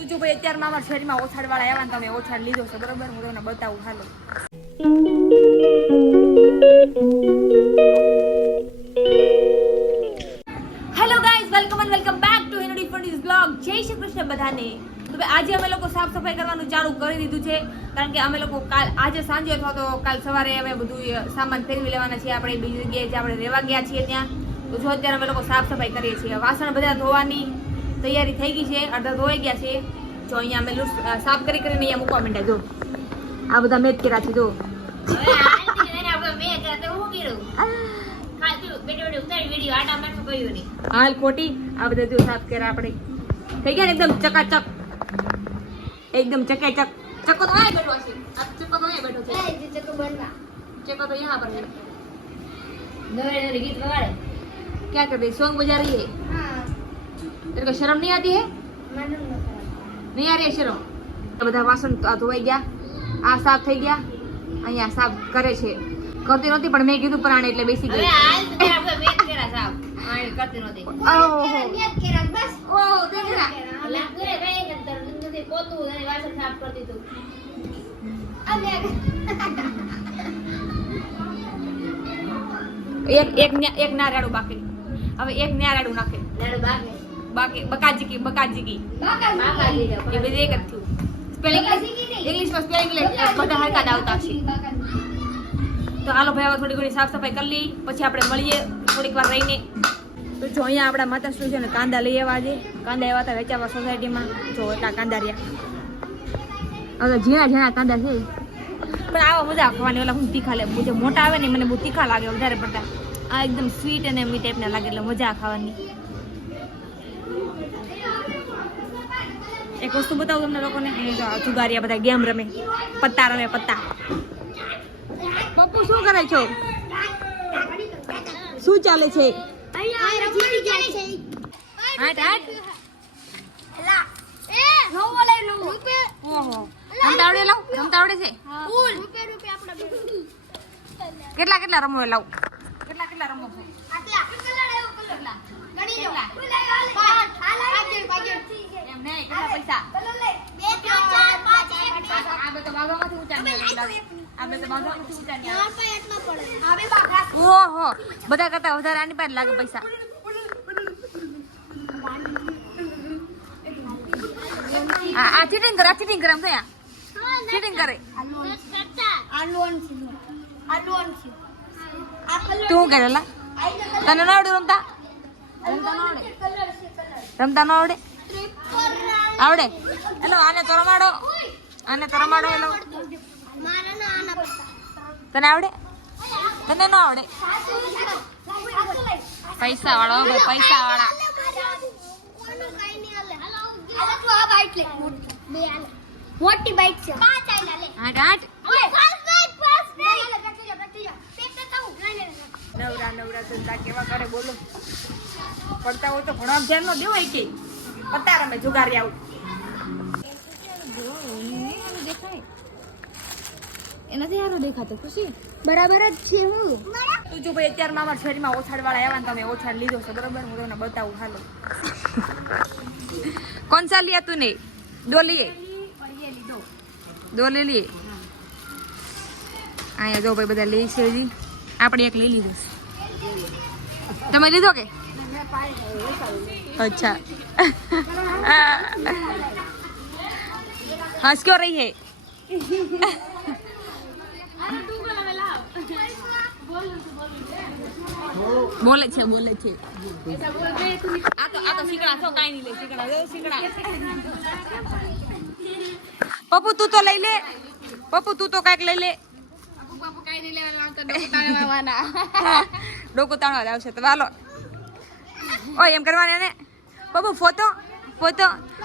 તો જો ભાઈ અત્યારમાં અમારા શરીરમાં ઓછાડવાળા આવ્યા ને તમે ઓછાડ લીધો છે બરોબર. હું તમને બતાવું હાલો. Hello guys, welcome back to હિનોડી ફોડીઝ બ્લોગ. જય શ્રી કૃષ્ણ બધાને. તો આજે અમે લોકો સાફ સફાઈ કરવાનું ચાલુ કરી દીધું છે કારણ કે અમે લોકો આજે સાંજે અથવા તો કાલ સવારે અમે બધું સામાન ફેરવી લેવાના છીએ. આપણે બીજી જગ્યાએ જે આપણે રહેવા ગયા છીએ ત્યાં તો જો અત્યારે અમે લોકો સાફ સફાઈ કરીએ છીએ. વાસણ બધા ધોવાની તૈયારી થઈ ગઈ છે, અડધા ધોઈ ગયા છે. જો અહીંયા અમે સાફ કરીને અહીંયા મૂકવા માંડ્યા. જો આ બધા મેચ કર્યા છે. જો હાલ ખોટી આ બધા જો સાફ કર્યા આપણે થઈ ગયા ને એકદમ ચકાચક, एकदम चकाचक. चक्को तो यहाँ बैठो है, अब चक्को तो यहाँ बैठो है. चक्को बनवा, चक्को तो यहाँ पर है. नवे गीत बगाड़े क्या कर रही? सॉन्ग बजा रही है. हाँ. तेरे को शर्म नहीं आती है? नहीं आ रही है शर्म? બધા વાસણ ધોવાઈ ગયા, આ સાફ થઈ ગયા, અહીંયા સાફ કરે છે. કરતી નહોતી પણ મેં કીધું પ્રાણ એટલે બેસી ગઈ. હાલ તો આપણે વેત કર્યા સાફ. આ કરતી નહોતી. ઓહો વેત કર્યા બસ. ઓહો દેખરા લાગે ભાઈ અંતર નથી પોતું અને વાસણ સાફ કરતી તું. એક નારાડું બાકી. હવે એક નારાડું નાખે. નારાડું બાકી બકાજી કી એ બધે એક જ થયું. સ્પેલિંગ ઇંગ્લિશમાં સ્પેલિંગ બધા હરખા જ આવતા છે. તો હાલો ભાઈ હવે થોડી ઘણી સાફ સફાઈ કરી લઈ પછી આપણે મળીએ થોડીક વાર રહીને. તો જો અહીંયા આપણા માતાશ્રી છે ને કાંદા લઈ આવ્યા છે. કાંદા આવ્યા હતા વેચાવા સોસાયટીમાં. જો એટલા કાંદા રહ્યા. હવે ઝીણા કાંદા છે પણ આવા મજા ખાવાની. ઓલા હું તીખા લે જે મોટા આવે ને મને બહુ તીખા લાગે વધારે પડતા. આ એકદમ સ્વીટ અને મી ટાઈપના લાગે એટલે મજા ખાવાની. એક વસ્તુ બતાવું તમને લોકોને. જુગારિયા બધા ગેમ રમે, પત્તા રમે. પત્તા પપ્પુ શું કરે છો? શું ચાલે છે? કેટલા રમવો લાવ? કેટલા રમવો છે? એમ નહીં, કેટલા પૈસા? ઓહો બધા કરતા વધારે આની પાસે લાગે પૈસા. આ ચીટિંગ કરે, ચીટિંગ કરે. એમ કયા ચીટિંગ કરે? તું કરેલા તને ના આવડે રમતા? રમતા ન આવડે? આવડે? હેલો આને તો રમાડો, આને તો રમાડો. હેલો તને આવડે? તને ન આવડે? પૈસા વાળો ભાઈ, પૈસા વાળા. મોટી બાઈક છે. 5 આઈલા લે. હાટ નવરા ધંધા કેવા કરે બોલો. પડતા હોય તો ભણવા ધ્યાન નો દેવાય કે પત્તા રમે જુગારી આવું દેખાય. એનાથી સારો દેખાતો ખુશી બરાબર જ છે. હું તો જો ભાઈ અત્યારમાં અમારા શરીરમાં ઓછાડવાળા આવ્યા ને તમે ઓછાડ લીધો છે બરોબર. હું તમને બતાવું હાલો. कौन सा लिया तूने? 2 लिए? 2 ले लिए. અહીંયા જો ભાઈ બધા લે છે હજી. આપણે એક લઈ લીધું. તમે લીધો કે? अच्छा हंस क्यों रही है? બોલે છે આ તો શીકડા છો કાઈ નહીં લે. શીકડા પપ્પુ તું તો લઈ લે. પપ્પુ તું તો કાઈક લઈ લે. પપ્પુ કાઈ નહીં લેવાના. ડોકો તાણવા આવશે તો હાલો. ઓય એમ કરવાને ને પપ્પુ ફોટો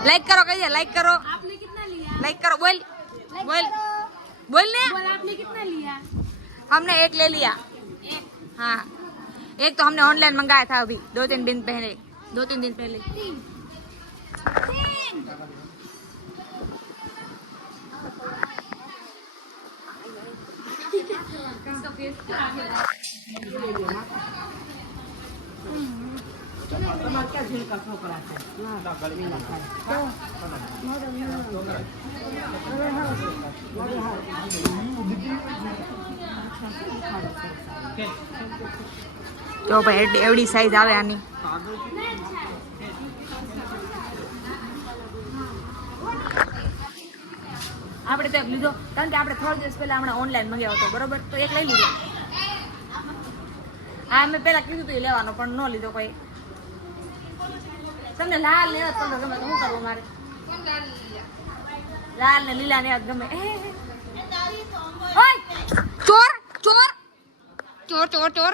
લાઈક કરો. કહીએ લાઈક કરો. आपने कितना लिया? लाइक करो. बोल ने. आपने कितना लिया? हमने 1 ले लिया. हाँ एक तो हमने ऑनलाइन मंगाया था अभी 2-3 दिन पहले. તમારે ક્યાં ઝીણકા છોકરા છે? ના તો ગળવી ના થાય. જો ભાઈ એવડી સાઈઝ આવે આની. આપણે તો એક લીધો કારણ કે આપણે 3 દિવસ પહેલા હમણાં ઓનલાઈન મંગાવ્યો હતો બરોબર, તો એક લઈ લીધો. હા મેં પહેલા કીધું હતું એ લેવાનો પણ ન લીધો કોઈ. તમને લાલ ને તો ગમે તો શું કરવું મારે? લાલ ને લીલા ને ગમે. ઓય ચોર ચોર ચોર ચોર ચોર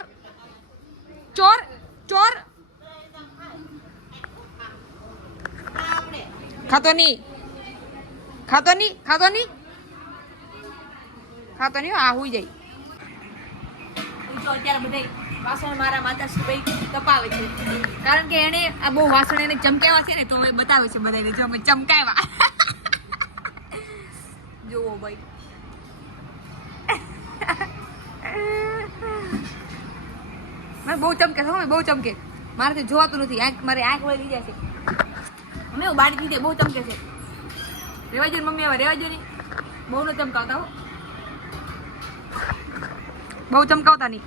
ચોર ચોર. ખાતો નહીં ખાતો નહીં ખાતો નહીં ખાતો નહીં. આ હુઈ જાય. અત્યારે બધા વાસણ મારા માતાશ્રી ભાઈ તપાવે છે કારણ કે એને આ બહુ વાસણ એને ચમકાવ્યા છે ને તો હવે બતાવે છે બધાને જો અમે ચમકાવ્યા. જુઓ ભાઈ મને બહુ ચમકે છે, બહુ ચમકે. મારાથી જોવાતું નથી, મારી આંખ વળી જાય છે. અમે હું બાળી દીધી બહુ ચમકે છે. રેવાજો ને મમ્મી, હવે રેવાજો નહીં, બહુ ન ચમકાવતા હો, બહુ ચમકાવતા નહીં.